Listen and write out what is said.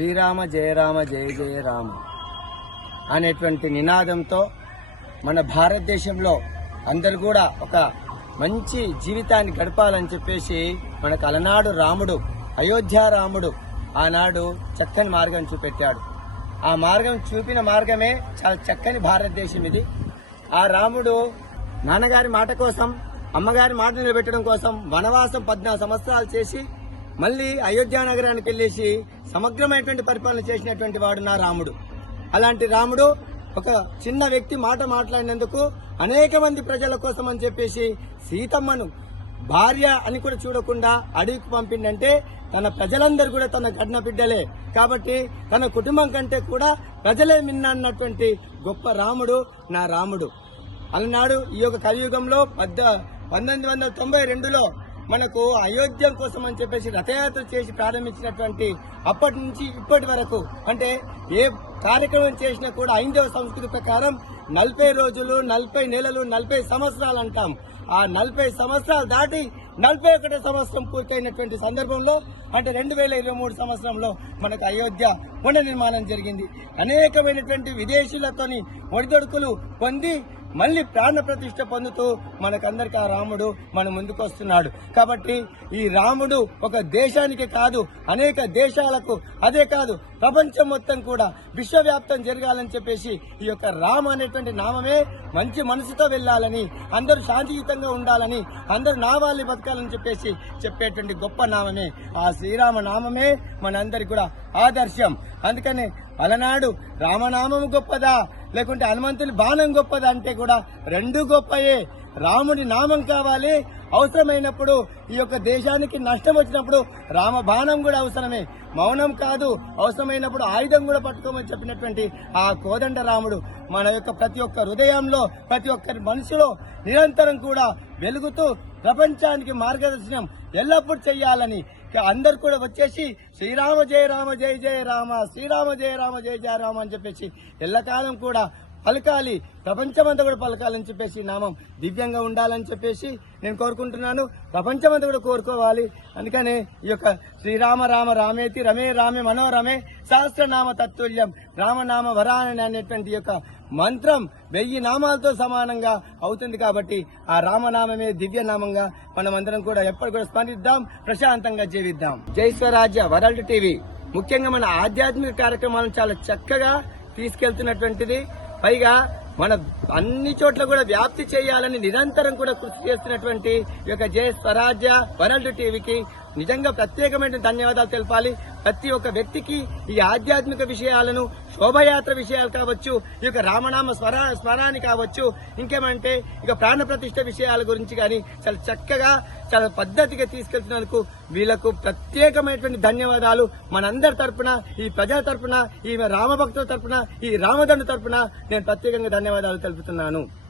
శ్రీరామ జయ రామ జయ జయ రామ అనేటువంటి నినాదంతో మన భారతదేశంలో అందరు కూడా ఒక మంచి జీవితాన్ని గడపాలని చెప్పేసి మనకు అలనాడు రాముడు, అయోధ్య రాముడు ఆనాడు చక్కని మార్గం చూపెట్టాడు. ఆ మార్గం చూపిన మార్గమే చాలా చక్కని భారతదేశం ఇది. ఆ రాముడు నాన్నగారి మాట కోసం, అమ్మగారి మాట నిలబెట్టడం కోసం వనవాసం 14 సంవత్సరాలు చేసి మళ్ళీ అయోధ్య నగరానికి వెళ్ళేసి సమగ్రమైనటువంటి పరిపాలన చేసినటువంటి వాడు నా రాముడు. అలాంటి రాముడు ఒక చిన్న వ్యక్తి మాట మాట్లాడినందుకు అనేక మంది ప్రజల కోసం అని చెప్పేసి సీతమ్మను భార్య అని కూడా చూడకుండా అడవికి పంపిండంటే తన ప్రజలందరూ కూడా తన గడ్న బిడ్డలే కాబట్టి తన కుటుంబం కంటే కూడా ప్రజలే మిన్న అన్నటువంటి గొప్ప రాముడు నా రాముడు. అలనాడు ఈ యొక్క కలియుగంలో 1992లో మనకు అయోధ్య కోసం అని చెప్పేసి రథయాత్ర చేసి ప్రారంభించినటువంటి అప్పటి నుంచి ఇప్పటి వరకు అంటే ఏ కార్యక్రమం చేసినా కూడా హైందవ సంస్కృతి ప్రకారం 40 రోజులు, 40 నెలలు, 40 సంవత్సరాలు అంటాం. ఆ 40 సంవత్సరాలు దాటి 41వ సంవత్సరం పూర్తయినటువంటి సందర్భంలో అంటే 2023 సంవత్సరంలో మనకు అయోధ్య పునర్నిర్మాణం జరిగింది. అనేకమైనటువంటి విదేశీయులతోని ఒడిదొడుకులు పొంది మళ్ళీ ప్రాణ ప్రతిష్ఠ పొందుతూ మనకందరికి ఆ రాముడు మన ముందుకు వస్తున్నాడు. కాబట్టి ఈ రాముడు ఒక దేశానికి కాదు అనేక దేశాలకు, అదే కాదు ప్రపంచం మొత్తం కూడా విశ్వవ్యాప్తం జరగాలని చెప్పేసి ఈ యొక్క రామ అనేటువంటి నామమే మంచి మనసుతో వెళ్లాలని, అందరూ శాంతియుతంగా ఉండాలని, అందరూ నావాలి బతకాలని చెప్పేసి చెప్పేటువంటి గొప్ప నామమే ఆ శ్రీరామ నామమే మనందరికి కూడా ఆదర్శం. అందుకని అలనాడు రామనామము గొప్పదా లేకుంటే హనుమంతుని బాణం గొప్పదా అంటే కూడా రెండు గొప్పయే. రాముడి నామం కావాలి, అవసరమైనప్పుడు ఈ యొక్క దేశానికి నష్టం వచ్చినప్పుడు రామ బాణం కూడా అవసరమే. మౌనం కాదు, అవసరమైనప్పుడు ఆయుధం కూడా పట్టుకోమని చెప్పినటువంటి ఆ కోదండ రాముడు మన యొక్క ప్రతి ఒక్క హృదయంలో, ప్రతి ఒక్కరి మనసులో నిరంతరం కూడా వెలుగుతూ ప్రపంచానికి మార్గదర్శనం ఎల్లప్పుడూ చెయ్యాలని అందరు కూడా వచ్చేసి శ్రీరామ జయ రామ జయ జయ రామ, శ్రీరామ జయ రామ జయ జయ రామ అని చెప్పేసి ఎల్లకాలం కూడా పలకాలి, ప్రపంచమంతా కూడా పలకాలని చెప్పేసి నామం దివ్యంగా ఉండాలని చెప్పేసి నేను కోరుకుంటున్నాను. ప్రపంచమంతా కూడా కోరుకోవాలి. అందుకనే ఈ యొక్క శ్రీరామ రామ రామేతి రమే రామే మనోరమే సహస్రనామ తత్తుల్యం రామనామ వరానని అనేటువంటి యొక్క మంత్రం 1000 నామాలతో సమానంగా అవుతుంది. కాబట్టి ఆ రామనామమే దివ్యనామంగా మనమందరం కూడా ఎప్పటి కూడా స్మరిద్దాం, ప్రశాంతంగా జీవిద్దాం. జై స్వరాజ్య వరల్డ్ టీవీ ముఖ్యంగా మన ఆధ్యాత్మిక కార్యక్రమాలను చాలా చక్కగా తీసుకెళ్తున్నటువంటిది. పైగా మన అన్ని చోట్ల కూడా వ్యాప్తి చేయాలని నిరంతరం కూడా కృషి చేస్తున్నటువంటి ఈ యొక్క జై స్వరాజ్య వరల్డ్ టీవీకి నిజంగా ప్రత్యేకమైన ధన్యవాదాలు తెలపాలి. ప్రతి ఒక్క వ్యక్తికి ఈ ఆధ్యాత్మిక విషయాలను, శోభయాత్ర విషయాలు కావచ్చు, ఈ యొక్క రామనామ స్మరాన్ని కావచ్చు, ఇంకేమంటే ఇక ప్రాణ ప్రతిష్ఠ విషయాల గురించి కానీ చాలా చక్కగా చాలా పద్ధతిగా తీసుకెళ్తున్నందుకు వీళ్లకు ప్రత్యేకమైనటువంటి ధన్యవాదాలు మనందరి తరపున, ఈ ప్రజల తరపున, ఈ రామభక్తుల తరపున, ఈ రామదండు తరపున నేను ప్రత్యేకంగా ధన్యవాదాలు తెలుపుతున్నాను.